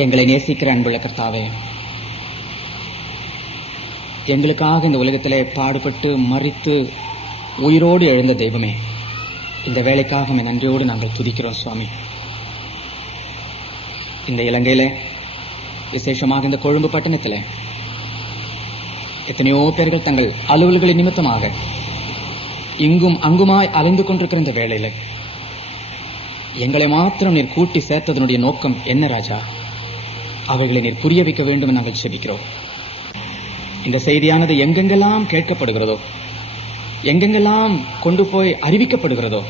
எங்களை நேசிக்கிற அன்புள்ள கர்த்தாவே, எங்களுக்காக இந்த உலகத்திலே பாடுபட்டு மரித்து உயிரோடு எழுந்த தெய்வமே, இந்த வேலைக்காக நன்றியோடு நாங்கள் துதிக்கிறோம் சுவாமி. இந்த இலங்கையில, விசேஷமாக இந்த கொழும்பு பட்டணத்தில் எத்தனையோ பேர்கள் தங்கள் அலுவல்களின் நிமித்தமாக இங்கும் அங்குமாய் அலைந்து கொண்டிருக்கிற இந்த வேளையில எங்களை மாத்திரம் நீர் கூட்டி சேர்த்ததனுடைய நோக்கம் என்ன ராஜா? அவர்களை நீர் புரிய வைக்க வேண்டும் என்று நாங்கள் செபிக்கிறோம். இந்த செய்தியானது எங்கெங்கெல்லாம் கேட்கப்படுகிறதோ, எங்கெங்கெல்லாம் கொண்டு போய் அறிவிக்கப்படுகிறதோ,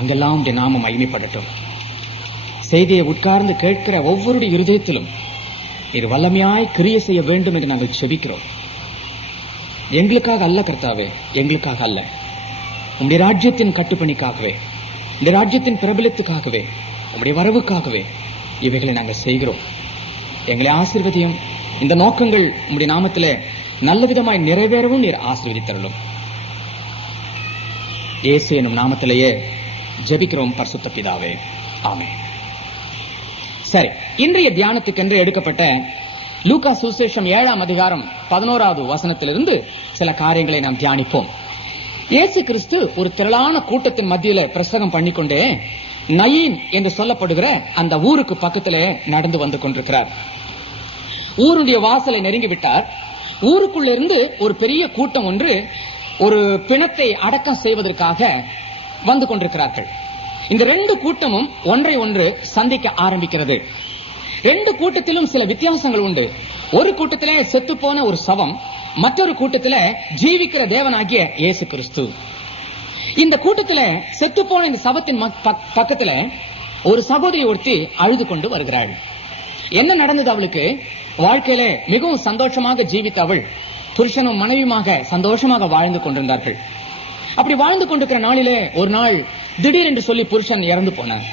அங்கெல்லாம் உடைய நாமம் மகிமைப்படட்டும். செய்தியை உட்கார்ந்து கேட்கிற ஒவ்வொருடைய இருதயத்திலும் நீர் வல்லமையாய் கிரியை செய்ய வேண்டும் என்று நாங்கள் செபிக்கிறோம். எங்களுக்காக அல்ல கர்த்தாவே, எங்களுக்காக அல்ல, உம்முடைய ராஜ்யத்தின் கட்டுப்பணிக்காகவே, இந்த ராஜ்யத்தின் பிரபலத்துக்காகவே, உம்முடைய வரவுக்காகவே இவைகளை நாங்கள் செய்கிறோம். எங்களை ஆசீர்வதியும். இந்த நோக்கங்கள் உம்முடைய நாமத்திலே நல்ல விதமாய் நிறைவேறவும் நீர் ஆசீர்வதித்தருளும். இயேசு என்னும் நாமத்திலேயே ஜெபிக்கிறோம் பரிசுத்த பிதாவே, ஆமென். சரி, இன்றைய தியானத்துக்கென்று எடுக்கப்பட்ட லூக்கா சுவிசேஷம் 7ஆம் அதிகாரம் 11வது வசனத்திலிருந்து சில காரியங்களை நாம் தியானிப்போம். இயேசு கிறிஸ்து ஒரு திரளான கூட்டத்தின் மத்தியில பிரசங்கம் பண்ணிக்கொண்டே நயீன் என்று சொல்லப்படுகிற அந்த ஊருக்கு பக்கத்திலே நடந்து வந்து கொண்டிருக்கிறார். ஊருடைய வாசலை நெருங்கிவிட்டார். ஊருக்குள்ள இருந்து ஒரு பெரிய கூட்டம் ஒன்று ஒரு பிணத்தை அடக்கம் செய்வதற்காக வந்து கொண்டிருக்கிறார்கள். இந்த ரெண்டு கூட்டமும் ஒன்றை ஒன்று சந்திக்க ஆரம்பிக்கிறது. ரெண்டு கூட்டத்திலும் சில வித்தியாசங்கள் உண்டு. ஒரு கூட்டத்திலே செத்து போன ஒரு சவம், மற்றொரு கூட்டத்தில ஜீவிக்கிற தேவனாகிய இயேசு கிறிஸ்து. இந்த கூட்டத்தில செத்து போன இந்த சவத்தின் பக்கத்துல ஒரு சகோதரி ஒருத்தி அழுது கொண்டு வருகிறாள். என்ன நடந்தது? அவளுக்கு வாழ்க்கையில மிகவும் சந்தோஷமாக ஜீவித்த அவள் புருஷனும் மனைவியுமாக சந்தோஷமாக வாழ்ந்து கொண்டிருந்தார்கள். அப்படி வாழ்ந்து கொண்டிருக்கிற நாளிலே ஒரு நாள் திடீரென்று சொல்லி புருஷன் இறந்து போனார்.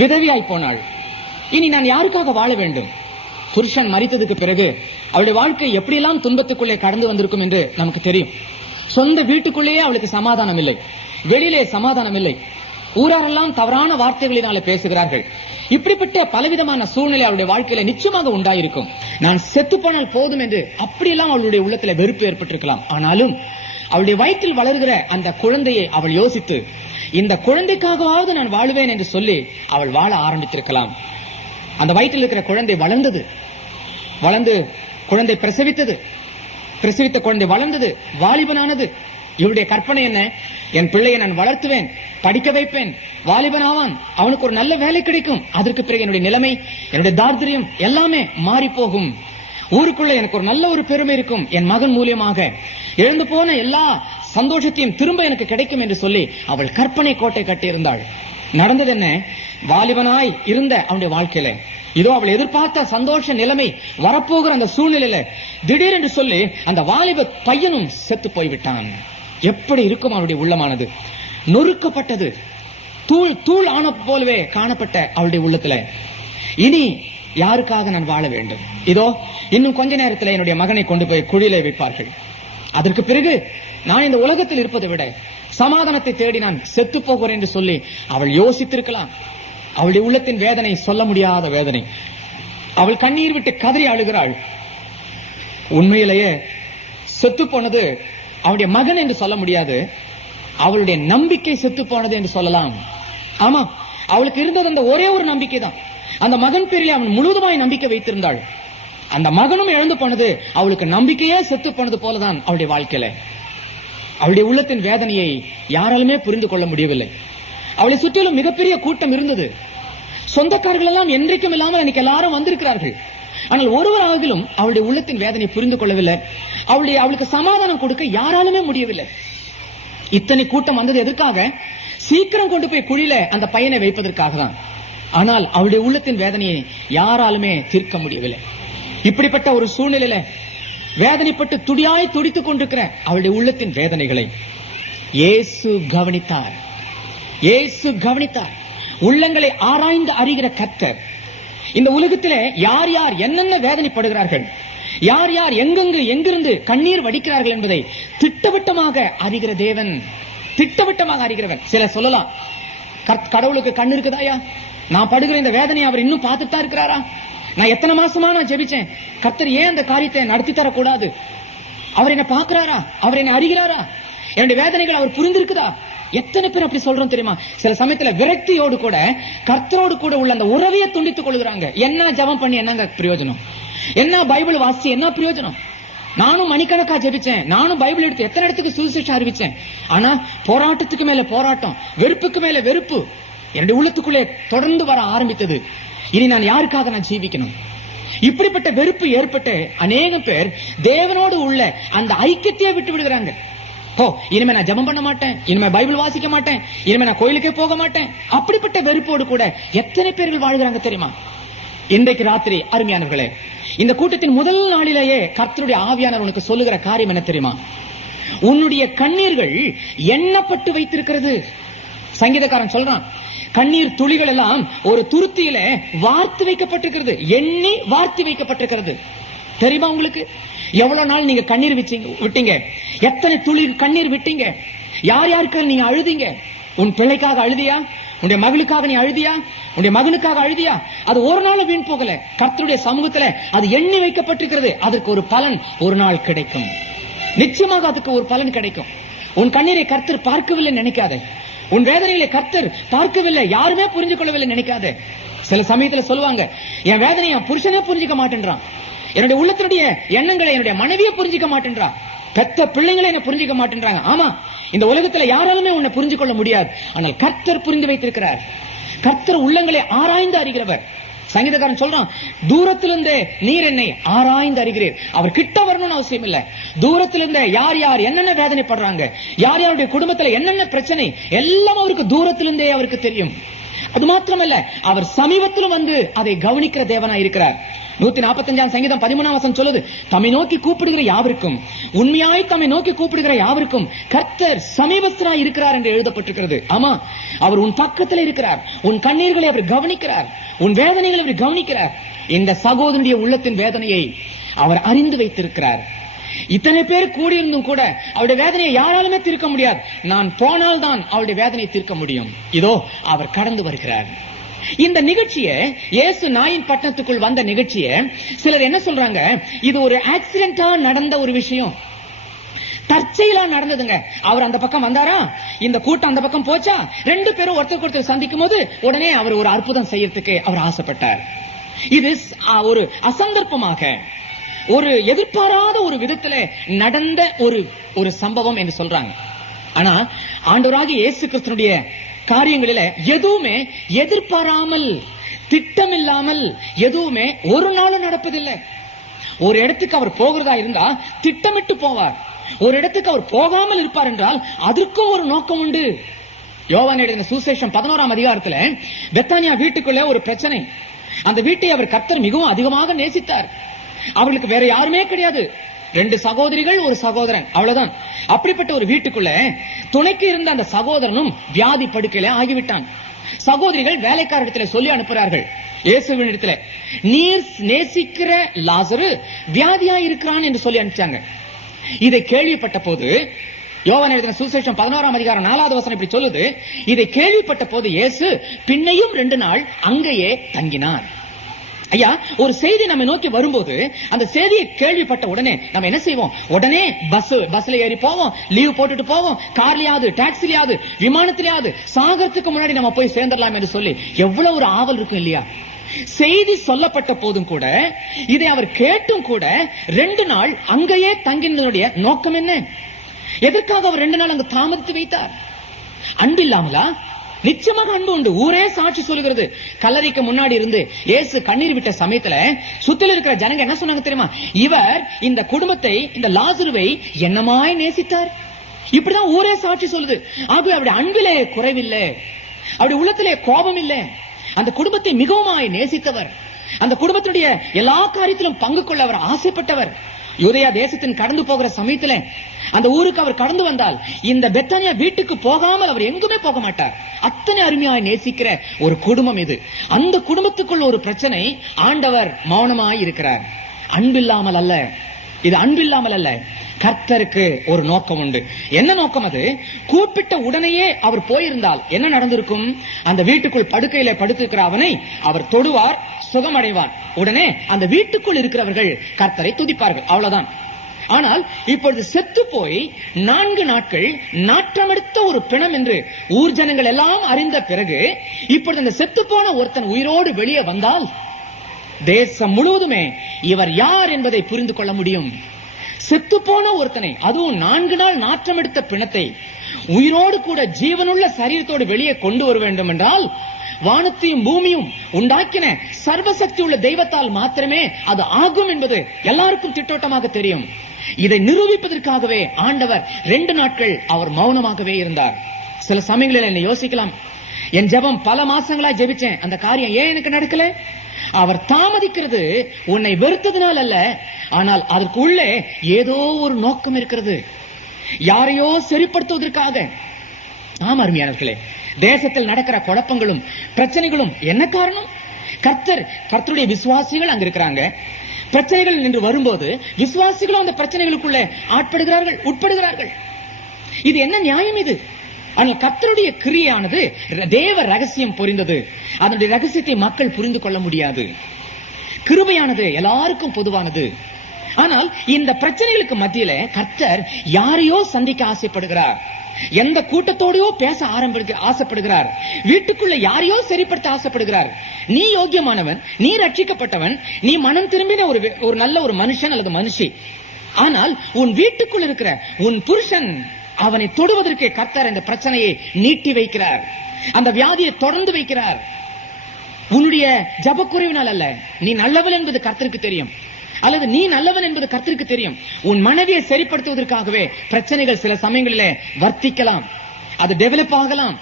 விதவியாய் போனாள். இனி நான் யாருக்காக வாழ வேண்டும்? புருஷன் மரித்ததுக்கு பிறகு அவளுடைய வாழ்க்கை எப்படியெல்லாம் துன்பத்துக்குள்ளே கடந்து வந்திருக்கும் என்று நமக்கு தெரியும். சொந்த வீட்டுக்குள்ளேயே அவளுக்கு சமாதானம் இல்லை, வெளியிலே சமாதானம் இல்லை, ஊராரெல்லாம் தவறான வார்த்தைகளினால பேசுகிறார்கள். இப்படிப்பட்ட பலவிதமான சூழ்நிலை அவளுடைய வாழ்க்கையில நிச்சயமாக உண்டாயிருக்கும். நான் செத்து போனால் போதும் என்று அப்படியெல்லாம் அவளுடைய உள்ளத்துல வெறுப்பு ஏற்பட்டிருக்கலாம். ஆனாலும் அவளுடைய வயிற்றில் வளர்கிற அந்த குழந்தையை அவள் யோசித்து, இந்த குழந்தைக்காகவாவது நான் வாழுவேன் என்று சொல்லி அவள் வாழ ஆரம்பித்திருக்கலாம். அந்த வயிற்றில் இருக்கிற குழந்தை வளர்ந்தது, வளர்ந்து குழந்தை பிரசவித்தது, பிரசவித்த குழந்தை வளர்ந்தது, வாலிபனானது. இவருடைய கற்பனை என்ன? என் பிள்ளையை நான் வளர்த்துவேன், படிக்க வைப்பேன், வாலிபன் ஆவான், அவனுக்கு ஒரு நல்ல வேலை கிடைக்கும், அதற்கு பிறகு என்னுடைய நிலைமை, என்னுடைய தார்திரியம் எல்லாமே மாறி போகும், ஊருக்குள்ள எனக்கு ஒரு நல்ல ஒரு பெருமை இருக்கும், என் மகன் மூலியமாக இழந்து போன எல்லா சந்தோஷத்தையும் திரும்ப எனக்கு கிடைக்கும் என்று சொல்லி அவள் கற்பனை கோட்டை கட்டியிருந்தாள். நடந்தது என்ன? வாலிபனாய் இருந்த அவனுடைய வாழ்க்கையில இதோ அவள் எதிர்பார்த்த சந்தோஷ நிலைமை வரப்போகிற அந்த சூழ்நிலையில திடீரென்று சொல்லி அந்த வாலிப பையனும் செத்து போய்விட்டான். எப்படி இருக்கும் அவளுடைய உள்ளமானது? நொறுக்கப்பட்டது, தூள் தூள் ஆன போலவே காணப்பட்ட அவளுடைய உள்ளத்துல இனி யாருக்காக நான் வாழ வேண்டும்? இதோ இன்னும் கொஞ்ச நேரத்தில் என்னுடைய மகனை கொண்டு போய் குழியிலே வைப்பார்கள். அதற்கு பிறகு நான் இந்த உலகத்தில் இருப்பதை விட சமாதானத்தை தேடி நான் செத்து போகிறேன் என்று சொல்லி அவள் யோசித்திருக்கலாம். அவளுடைய உள்ளத்தின் வேதனை சொல்ல முடியாத வேதனை. அவள் கண்ணீர் விட்டு கதறி அழுகிறாள். உண்மையிலேயே செத்து போனது அவளுடைய மகன் என்று சொல்ல முடியாது, அவளுடைய நம்பிக்கை செத்து போனது என்று சொல்லலாம். ஆமா, அவளுக்கு இருந்தது அந்த ஒரே ஒரு நம்பிக்கை தான். அந்த மகன் பேரில் அவன் முழுவதுமாய் நம்பிக்கை வைத்திருந்தாள். அந்த மகனும் இழந்து போனது, அவளுக்கு நம்பிக்கையே செத்து போனது போலதான் அவளுடைய வாழ்க்கையில. அவளுடைய உள்ளத்தின் வேதனையை யாராலுமே புரிந்து கொள்ள முடியவில்லை. அவளை சுற்றிலும் மிகப்பெரிய கூட்டம் இருந்தது. சொந்தக்காரர்கள் எல்லாம் என்றைக்கும் இல்லாமல் இன்னைக்கு எல்லாரும் வந்திருக்கிறார்கள். ஆனால் ஒருவராகிலும் அவளுடைய உள்ளத்தின் வேதனை புரிந்து கொள்ளவில்லை. அவளுக்கு சமாதானம் கொடுக்க யாராலுமே முடியவில்லை. இத்தனை கூட்டம் வந்தது எதற்காக? சீக்கிரம் கொண்டு போய் குழியில அந்த பையனை வைப்பதற்காக தான். ஆனால் அவளுடைய உள்ளத்தின் வேதனையை யாராலுமே தீர்க்க முடியவில்லை. இப்படிப்பட்ட ஒரு சூழ்நிலையில வேதனைப்பட்டு துடியாய் துடித்துக் கொண்டிருக்கிற அவளுடைய உள்ளத்தின் வேதனைகளை இயேசு கவனித்தார். இயேசு கவனித்தார். உள்ளங்களை ஆராய்ந்து அறிகிற கர்த்தர். இந்த உலகத்திலே யார் யார் என்னென்ன வேதனைப்படுகிறார்கள், யார் யார் எங்கெங்கு எங்கிருந்து கண்ணீர் வடிக்கிறார்கள் என்பதை திட்டவட்டமாக அறிகிற தேவன், திட்டவட்டமாக அறிகிறவன். சில சொல்லலாம், கடவுளுக்கு கண் இருக்குதாயா, நான் படுகிற இந்த வேதனையை அவர் இன்னும் பார்த்துட்டு தான் இருக்கிறாரா? நான் எத்தனை மாசமா நான் ஜெபிச்சேன், கர்த்தர் ஏன் அந்த காரியத்தை நடத்தி தரக்கூடாது? அவர் என்ன பார்க்கிறாரா? அவர் என்ன அறிகிறாரா? என்னுடைய வேதனைகள் அவர் புரிந்திருக்குதா? எத்தனை பேர் அப்படி சொல்றோம் தெரியுமா? சில சமயத்துல விரக்தியோடு கூட கர்த்தரோடு கூட உள்ள அந்த உறவையை துண்டித்துக் கொள்கிறாங்க. என்ன ஜெபம் பண்ணி என்னங்க பிரயோஜனம்? என்ன பைபிள் வாசி என்ன பிரயோஜனம்? நானும் மணிக்கணக்கா ஜெபிச்சேன், நானும் பைபிள் எடுத்து எத்தனை இடத்துக்கு சுவிசேஷம் அறிவிச்சேன். ஆனா போராட்டத்துக்கு மேல போராட்டம், வெறுப்புக்கு மேல வெறுப்பு என்னுடைய உள்ளத்துக்குள்ளே தொடர்ந்து வர ஆரம்பித்தது. இனி நான் யாருக்காக நான் ஜீவிக்கணும்? இப்படிப்பட்ட வெறுப்பு ஏற்பட்டு அநேகம் பேர் தேவனோடு உள்ள அந்த ஐக்கியத்தையே விட்டு விடுகிறாங்க. இனிமே நான் ஜெபம் பண்ண மாட்டேன், இனிமே பைபிள் வாசிக்க மாட்டேன், இனிமே நான் கோயிலுக்கே போக மாட்டேன். அப்படிப்பட்ட வெறுப்போடு கூட எத்தனை பேர்கள் வாழ்கிறாங்க தெரியுமா? இன்றைக்கு ராத்திரி அருமையானவர்களே, இந்த கூட்டத்தின் முதல் நாளிலேயே கர்த்தருடைய ஆவியானவர் உனக்கு சொல்லுகிற காரியம் என்ன தெரியுமா? உன்னுடைய கண்ணீர்கள் எண்ணப்பட்டு வைத்திருக்கிறது. சங்கீதக்காரன் சொல்றான், கண்ணீர் துளிகள் எல்லாம் ஒரு துருத்தியில வார்த்து வைக்கப்பட்டிருக்கிறது, எண்ணி வார்த்து வைக்கப்பட்டிருக்கிறது. தெரியுமா உங்களுக்கு? எவ்வளவு நாள் நீங்க கண்ணீர் விட்டீங்க? எத்தனை துளி கண்ணீர் விட்டீங்க? யார் யாருக்கு நீங்க அழுதீங்க? உன் பிள்ளைக்காக அழுதியா? உன்னுடைய மகளுக்காக நீ அழுதியா? உன்னுடைய மகனுக்காக அழுதியா? அது ஒரு நாள் வீண் போகல. கர்த்தருடைய சமூகத்துல அது எண்ணி வைக்கப்பட்டிருக்கிறது. அதற்கு ஒரு பலன் ஒரு நாள் கிடைக்கும். நிச்சயமாக அதுக்கு ஒரு பலன் கிடைக்கும். உன் கண்ணீரை கர்த்தர் பார்க்கவில்லை நினைக்காதே. உன் வேதனைகளை கர்த்தர் பார்க்கவில்லை, யாருமே புரிஞ்சு கொள்ளவில்லை நினைக்காதே. சில சமயத்துல சொல்லுவாங்க, என் வேதனையை புருஷனே புரிஞ்சுக்க மாட்டேன்றான், என்னுடைய உள்ளத்தினுடைய எண்ணங்களை என்னுடைய மனைவியை புரிஞ்சுக்க மாட்டேன்றான், பெத்த பிள்ளைங்களை என்ன புரிஞ்சுக்க மாட்டேன்றாங்க. ஆமா, இந்த உலகத்துல யாராலுமே உன்னை புரிஞ்சு கொள்ள முடியாது. ஆனால் கர்த்தர் புரிந்து வைத்திருக்கிறார். கர்த்தர் உள்ளங்களை ஆராய்ந்து அறிகிறவர். சங்கீதக்காரன் சொல்றான், தூரத்திலிருந்தே நீர் என்னை ஆராய்ந்து அறிகிறீர். அவர் கிட்ட வரணும்னு அவசியம் இல்ல. தூரத்திலிருந்தே யார் யார் என்னென்ன வேதனைப்படுறாங்க, யார் யாருடைய குடும்பத்துல என்னென்ன பிரச்சனை, எல்லாம் அவருக்கு தூரத்திலிருந்தே அவருக்கு தெரியும். அது மாத்திரமல்ல, அவர் சமீபத்திலும் வந்து அதை கவனிக்கிற தேவனா இருக்கிறார். 145 சங்கீதம் 13 சொல்லுது, தம்மை நோக்கி கூப்பிடுகிற யாவருக்கும், உண்மையாய் தம்மை நோக்கி கூப்பிடுகிற யாவருக்கும் கர்த்தர் சமீபஸ்தராய் இருக்கிறார் என்று எழுதப்பட்டிருக்கிறது. ஆமா, அவர் உன் பக்கத்தில் இருக்கிறார். உன் கண்ணீர்களை அவர் கவனிக்கிறார், உன் வேதனைகளை அவர் கவனிக்கிறார். இந்த சகோதரனுடைய உள்ளத்தின் வேதனையை அவர் அறிந்து வைத்திருக்கிறார். இத்தனை பேர் கூடியிருந்தும் கூட அவருடைய வேதனையை யாராலுமே தீர்க்க முடியாது. நான் போனால்தான் அவருடைய வேதனையை தீர்க்க முடியும். இதோ அவர் கடந்து வருகிறார். இந்த நிகழ்ச்சியை, இயேசு நாயின் பட்டணத்துக்குள் வந்த நிகழ்ச்சியை சிலர் என்ன சொல்றாங்க, இது ஒரு ஆக்சிடென்டா நடந்த ஒரு விஷயம், தற்செயலா நடந்ததுங்க. அவர் அந்த பக்கம் வந்தாரா, இந்த கூட்டம் அந்த பக்கம் போச்சா, ரெண்டு பேரும் ஒருத்தருக்கு ஒருத்தர் சந்திக்கும் போது உடனே அவர் ஒரு அற்புதம் செய்யறதுக்கு அவர் ஆசைப்பட்டார். இது ஒரு அசந்தர்ப்பமாக, ஒரு எதிர்பாராத ஒரு விதத்துல நடந்த ஒரு சம்பவம் என்று சொல்றாங்க. ஆனா ஆண்டவராகிய இயேசு கிறிஸ்துவினுடைய காரியங்களில எதுவுமே எதிர்பாராமல், திட்டமில்லாமல் எதுவுமே ஒரு நாளும் நடப்பதில்லை. ஒரு இடத்துக்கு அவர் போகிறதா இருந்தா திட்டமிட்டு போவார். ஒரு இடத்துக்கு அவர் போகாமல் இருப்பார் என்றால் அதற்கும் ஒரு நோக்கம் உண்டு. யோவான் எழுதின சுவிசேஷம் 11 அதிகாரத்துல பெத்தானியா வீட்டுக்குள்ள ஒரு பிரச்சனை. அந்த வீட்டை அவர் கர்த்தர் மிகவும் அதிகமாக நேசித்தார். அவர்களுக்கு வேற யாருமே கிடையாது, 2 சகோதரிகள், ஒரு சகோதரன், அவ்வளவுதான். அப்படிப்பட்ட ஒரு வீட்டுக்குள்ள துணைக்கு இருந்த அந்த சகோதரனும் வியாதி படுக்கையில ஆகிவிட்டான். சகோதரிகள் வேலைக்காரஇடத்துல சொல்லி அனுப்புறார்கள் இயேசுவின் இடத்துல, நீர் நேசிக்கிற லாசரு வியாதியா இருக்கிறான் என்று சொல்லி அனுப்பிச்சாங்க. இதை கேள்விப்பட்ட போது, யோவான் எழுதின சுவிசேஷம் 11 அதிகாரம் 4 இப்படி சொல்லுது, இதை கேள்விப்பட்ட போது இயேசு பின்னையும் 2 நாள் அங்கேயே தங்கினார். ஐயா, ஒரு செய்தி நம்ம நோக்கி வரும்போது அந்த செய்தியை கேள்விப்பட்ட உடனே நம்ம என்ன செய்வோம்? உடனே பஸ்ல ஏறி போவோம், லீவ் போட்டுட்டு போவோம், கார்லயாவது, டாக்ஸிலயாவது, விமானத்திலயாவது சாகரத்துக்கு முன்னாடி நம்ம போய் சேர்ந்துடலாம் என்று சொல்லி எவ்வளவு ஒரு ஆவல் இருக்கும் இல்லையா? செய்தி சொல்லப்பட்ட போதும் கூட, இதை அவர் கேட்டும் கூட 2 நாள் அங்கேயே தங்கினதுடைய நோக்கம் என்ன? எதற்காக அவர் 2 நாள் அங்கு தாமதித்து வைத்தார்? அன்பு இல்லாமலா? நிச்சயமாக அன்பு உண்டு. ஊரே சாட்சி சொல்லுகிறது. கல்லறைக்கு முன்னாடி இருந்து இயேசு கண்ணீர் விட்ட சமயத்துல சுத்தில இருக்கிற ஜனங்க என்ன சொன்னாங்க தெரியுமா? இவர் இந்த குடும்பத்தை, இந்த லாசருவை என்னமாய் நேசித்தார். இப்படிதான் ஊரே சாட்சி சொல்லுது. ஆகவே அவருடைய அன்பிலே குறைவில்லை, அவருடைய உள்ளத்திலே கோபம் இல்லை. அந்த குடும்பத்தை மிகவும் நேசித்தவர், அந்த குடும்பத்துடைய எல்லா காரியத்திலும் பங்கு கொள்ள அவர் ஆசைப்பட்டவர். யூதேயா தேசத்தின் கடந்து போகிற சமயத்துல அந்த ஊருக்கு அவர் கடந்து வந்தால் இந்த பெத்தானியா வீட்டுக்கு போகாமல் அவர் எங்குமே போக மாட்டார். அத்தனை அருமையாய் நேசிக்கிற ஒரு குடும்பம் இது. அந்த குடும்பத்துக்குள் ஒரு பிரச்சனை, ஆண்டவர் மௌனமாய் இருக்கிறார். அன்பில்லாமல் அல்ல, இது அன்பில்லாமல் அல்ல. கர்த்தருக்கு ஒரு நோக்கம் உண்டு. என்ன நோக்கம் அது? கூப்பிட்ட உடனேயே அவர் போயிருந்தால் என்ன நடந்திருக்கும்? அந்த வீட்டுக்குள் படுக்கையில படுத்திருக்கிற அவனை அவர் தொடுவார், சுகமடைவார். உடனே அந்த வீட்டுக்குள் இருக்கிறவர்கள் கர்த்தரை துதிப்பார்கள், அவ்வளவுதான். ஆனால் இப்பொழுது செத்து போய் 4 நாட்கள் நாற்றமெடுத்த ஒரு பிணம் என்று ஊர் ஜனங்கள் எல்லாம் அறிந்த பிறகு இப்பொழுது இந்த செத்து போன ஒருத்தன் உயிரோடு வெளியே வந்தால் தேசம் முழுவதுமே இவர் யார் என்பதை புரிந்து கொள்ள முடியும். செத்து போன ஒருத்தனை, அதுவும் 4 நாள் நாற்றம் எடுத்த பிணத்தை உயிரோடு கூட ஜீவனுள்ள சரீரத்தோடு வெளியே கொண்டு வர வேண்டும் என்றால் வானத்தையும் பூமியும் உண்டாக்கின சர்வசக்தி உள்ள தெய்வத்தால் மாத்திரமே அது ஆகும் என்பது எல்லாருக்கும் திட்டோட்டமாக தெரியும். இதை நிரூபிப்பதற்காகவே ஆண்டவர் 2 நாட்கள் அவர் மௌனமாகவே இருந்தார். சில சமயங்களில் என்ன யோசிக்கலாம், என் ஜெபம் பல மாசங்களா ஜெபிச்சேன், அந்த காரியம் ஏன் எனக்கு நடக்கல? அவர் தாமதிக்கிறது உன்னை வெறுத்ததினால் அல்ல, ஆனால் அதற்கு உள்ளே ஏதோ ஒரு நோக்கம் இருக்கிறது, யாரையோ சரிப்படுத்துவதற்காக. ஆம் அருமையானவர்களே, தேசத்தில் நடக்கிற குழப்பங்களும் பிரச்சனைகளும் என்ன காரணம்? கர்த்தருடைய விசுவாசிகள் அங்க இருக்கிறாங்க. பிரச்சனைகள் நின்று வரும்போது விசுவாசிகளும் அந்த பிரச்சனைகளுக்குள்ளே உட்படுகிறார்கள். இது என்ன நியாயம்? இது ஆனால் கர்த்தருடைய கிரியானது தேவ ரகசியம் புரிந்தது. அதனுடைய ரகசியத்தை மக்கள் புரிந்து கொள்ள முடியாது. கிருபையானது எல்லாருக்கும் பொதுவானது. ஆனால் இந்த பிரச்சனைகளுக்கு மத்தியில கர்த்தர் யாரையோ சந்திக்க ஆசைப்படுகிறார், எந்த கூட்டத்தோடையோ பேச ஆசைப்படுகிறார், வீட்டுக்குள்ள யாரையோ சரிப்படுத்த ஆசைப்படுகிறார். நீ யோக்கியமானவன், நீ ரட்சிக்கப்பட்டவன், நீ மனம் திரும்பின ஒரு நல்ல ஒரு மனுஷன் அல்லது மனுஷி. ஆனால் உன் வீட்டுக்குள் இருக்கிற உன் புருஷன், அவனை தொடுவதற்கு கர்த்தர் இந்த பிரச்சனையை நீட்டி வைக்கிறார், அந்த வியாதியை தொடர்ந்து வைக்கிறார். உன்னுடைய ஜபக்குறைவினால் அல்ல, நீ நல்லவன் என்பது கர்த்தருக்கு தெரியும், அல்லது நீ நல்லவன் என்பது கர்த்தருக்கு தெரியும். உன் மனைவியை சரிப்படுத்துவதற்காகவே பிரச்சனைகள் சில சமயங்களிலே வர்த்திக்கலாம், அது டெவலப் ஆகலாம்.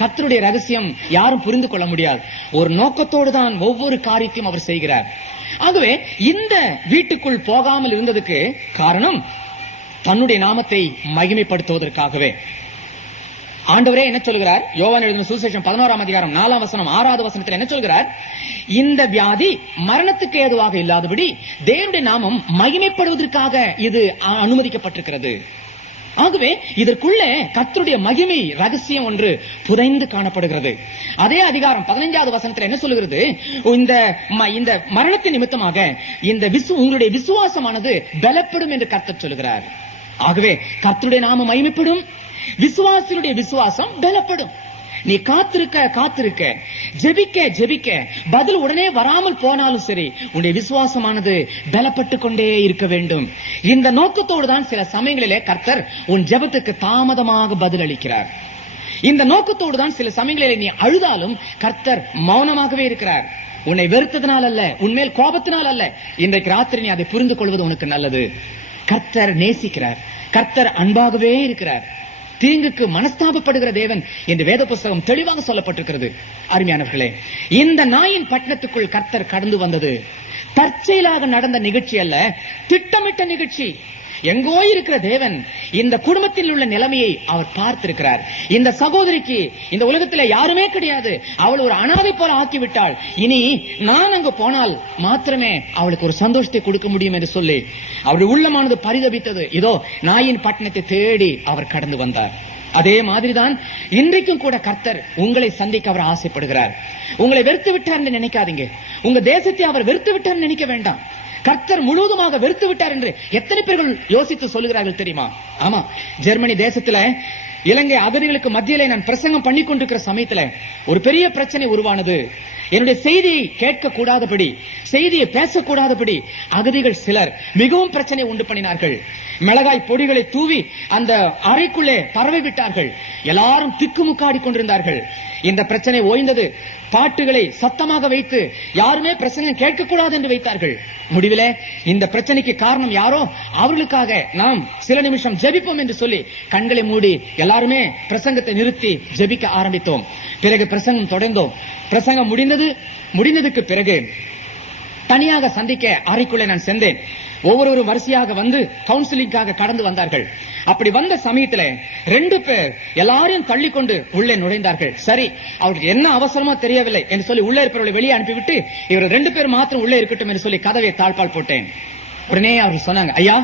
கர்த்தருடைய ரகசியம் யாரும் புரிந்து கொள்ள முடியாது. ஒரு நோக்கத்தோடு தான் ஒவ்வொரு காரியத்தையும் அவர் செய்கிறார். ஆகவே இந்த வீட்டுக்குள் போகாமல் இருந்ததுக்கு காரணம் தன்னுடைய நாமத்தை மகிமைப்படுத்துவதற்காகவே. ஆண்டவரே என்ன சொல்கிறார்? யோவான் எழுதின சுவிசேஷம் 11ஆம் அதிகாரம் 4ஆம் வசனம் 6வது வசனத்தில் என்ன சொல்கிறார்? இந்த வியாதி மரணத்துக்கு ஏதுவாக இல்லாதபடி தேவனுடைய நாமம் மகிமைப்படுவதற்காக இது அனுமதிக்கப்பட்டிருக்கிறது. ஆகவே இதற்குள்ளே கர்த்தருடைய மகிமை ரகசியம் ஒன்று புதைந்து காணப்படுகிறது. அதே அதிகாரம் 15வது வசனத்தில் என்ன சொல்கிறது? இந்த மரணத்தின் நிமித்தமாக இந்த உங்களுடைய விசுவாசமானது பலப்படும் என்று கர்த்தர் சொல்கிறார். ஆகவே கர்த்தருடைய நாமம் மகிமைப்படும், விசுவாசியுடைய விசுவாசம் பலப்படும். நீ காத்திருக்க ஜெபிக்க பதில் உடனே வராமல் போனாலும் சரி, உன்னுடைய விசுவாசமானது பலப்பட்டு கொண்டே இருக்க வேண்டும். இந்த நோக்கத்தோடு தான் சில சமயங்களிலே கர்த்தர் உன் ஜெபத்துக்கு தாமதமாக பதில் அளிக்கிறார். இந்த நோக்கத்தோடு தான் சில சமயங்களிலே நீ அழுதாலும் கர்த்தர் மௌனமாகவே இருக்கிறார். உன்னை வெறுத்ததினால் அல்ல, உன்மேல் கோபத்தினால் அல்ல. இன்றைக்கு ராத்திரி நீ அதை புரிந்து கொள்வது உனக்கு நல்லது. கர்த்தர் நேசிக்கிறார், கர்த்தர் அன்பாகவே இருக்கிறார், தீங்குக்கு மனஸ்தாபப்படுகிற தேவன் என்று வேத புஸ்தகம் தெளிவாக சொல்லப்பட்டிருக்கிறது. அருமையானவர்களே, இந்த நாயின் பட்டணத்துக்குள் கர்த்தர் கடந்து வந்தது தற்செயலாக நடந்த நிகழ்ச்சி அல்ல, திட்டமிட்ட நிகழ்ச்சி. எங்கோ இருக்கிற தேவன் இந்த குடும்பத்தில் உள்ள நிலைமையை அவர் பார்த்திருக்கிறார். இந்த சகோதரிக்கு இந்த உலகத்தில் யாருமே கிடையாது, அவள் ஒரு அனாதை போல ஆக்கிவிட்டாள், இனி நான் அங்கு போனால் மாத்திரமே அவளுக்கு ஒரு சந்தோஷத்தை கொடுக்க முடியும் என்று சொல்லி அவருடைய உள்ளமானது பரிதபித்தது. இதோ நாயின் பட்டணத்தை தேடி அவர் கடந்து வந்தார். அதே மாதிரிதான் இன்றைக்கும் கூட கர்த்தர் உங்களை சந்திக்க அவர் ஆசைப்படுகிறார். உங்களை வெறுத்து விட்டார் என்று நினைக்காதீங்க, உங்க தேசத்தை அவர் வெறுத்து விட்டார் நினைக்க வேண்டாம். கர்த்தர் முழுவதுமாக வெறுத்து விட்டார் என்று எத்தனை பேர்கள் யோசித்து சொல்லுகிறார்கள் தெரியுமா? ஆமா, ஜெர்மனி தேசத்துல இலங்கை அகதிகளுக்கு மத்தியிலே நான் பிரசங்கம் பண்ணி கொண்டிருக்கிற சமயத்துல ஒரு பெரிய பிரச்சனை உருவானது. என்னுடைய செய்தியை கேட்க கூடாதபடி, செய்தியை பேசக்கூடாதபடி அகதிகள் சிலர் மிகவும் பிரச்சனை உண்டு பண்ணினார்கள். மிளகாய் பொடிகளை தூவி அந்த அறைக்குள்ளே பரவி விட்டார்கள். எல்லாரும் திக்குமுக்காடி கொண்டிருந்தார்கள். இந்த பிரச்சனை ஓய்ந்தது. பாட்டுகளை சத்தமாக வைத்து யாருமே பிரசங்கம் கேட்கக்கூடாது என்று வைத்தார்கள். முடிவிலே இந்த பிரச்சனைக்கு காரணம் யாரோ அவர்களுக்காக நாம் சில நிமிஷம் ஜெபிப்போம் என்று சொல்லி கண்களை மூடி எல்லாருமே பிரசங்கத்தை நிறுத்தி ஜெபிக்க ஆரம்பித்தோம். பிறகு பிரசங்கம் தொடர்ந்தோம். பிரசங்கம் முடிந்ததுக்கு பிறகு தனியாக சந்திக்க அறைக்குள்ளே நான் சென்றேன். ஒவ்வொருவரும் வரிசையாக வந்து கவுன்சிலிங்காக கடந்து வந்தார்கள். அப்படி வந்த சமயத்துல 2 பேர் எல்லாரையும் தள்ளிக்கொண்டு உள்ளே நுழைந்தார்கள். சரி, அவருக்கு என்ன அவசரமா தெரியவில்லை என்று சொல்லி உள்ளே இருப்பவர்களை வெளியே அனுப்பிவிட்டு இவர் 2 பேர் மாத்திரம் உள்ளே இருக்கட்டும் என்று சொல்லி கதவை தாழ்பால் போட்டேன். உடனே அவர் சொன்னாங்க, ஐயா